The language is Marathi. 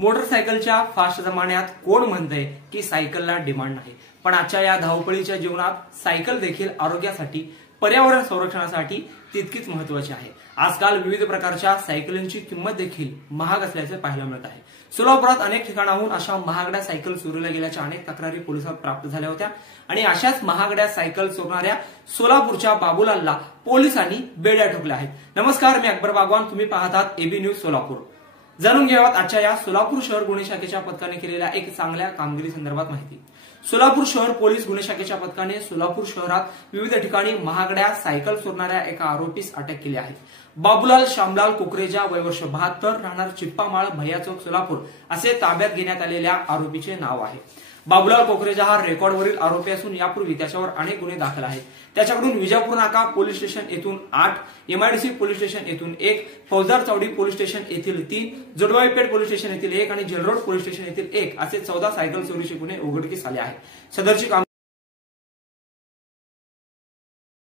मोटरसायकलच्या फास्ट जमान्यात कोण म्हणतंय की सायकलला डिमांड नाही, पण आजच्या या धावपळीच्या जीवनात सायकल देखील आरोग्यासाठी, पर्यावरण संरक्षणासाठी तितकीच महत्त्वाची आहे। आजकाल विविध प्रकारच्या सायकलींची किंमत देखील महाग असल्याचे पाहायला मिळत आहे। सोलापुरात अनेक ठिकाणाहून अशा महागड्या सायकल चोरीला गेल्याच्या अनेक तक्रारी पोलिसात प्राप्त झाल्या होत्या आणि अशाच महागड्या सायकल चोरणाऱ्या सोलापूरच्या बाबूलालला पोलिसांनी बेड्या ठोकल्या आहेत। नमस्कार, मी अकबर बागवान, तुम्ही पाहतात एबी न्यूज सोलापूर। जाणून घेऊयात आजच्या या सोलापूर शहर गुन्हे शाखेच्या पथकाने केलेल्या एक चांगल्या कामगिरी संदर्भात माहिती। सोलापूर शहर पोलीस गुन्हे शाखेच्या पथकाने सोलापूर शहरात विविध ठिकाणी महागड्या सायकल चोरणाऱ्या एका आरोपीस अटक केली आहे। बाबूलाल श्यामलाल कुकरेजा, वय वर्ष 72, राहणार चिप्पामाळ, भैया चौक, सोलापूर असे ताब्यात घेण्यात आलेल्या आरोपीचे नाव आहे। बाबूलाल कुकरेजा हा रेकॉर्डवरील आरोपी असून यापूर्वी त्याच्यावर अनेक गुन्हे दाखल आहेत। त्याच्याकडून विजापूर नाका पोलीस स्टेशन येथून 8, एमआयडीसी पोलीस स्टेशन येथून 1, फौजदार चौडी पोलीस स्टेशन येथील 3, जोडवाईपेठ पोलीस स्टेशन येथील 1 आणि जेलरोड पोलीस स्टेशन येथील 1 असे 14 सायकल चोरीचे गुन्हे उघडकीस आले आहेत। सदरची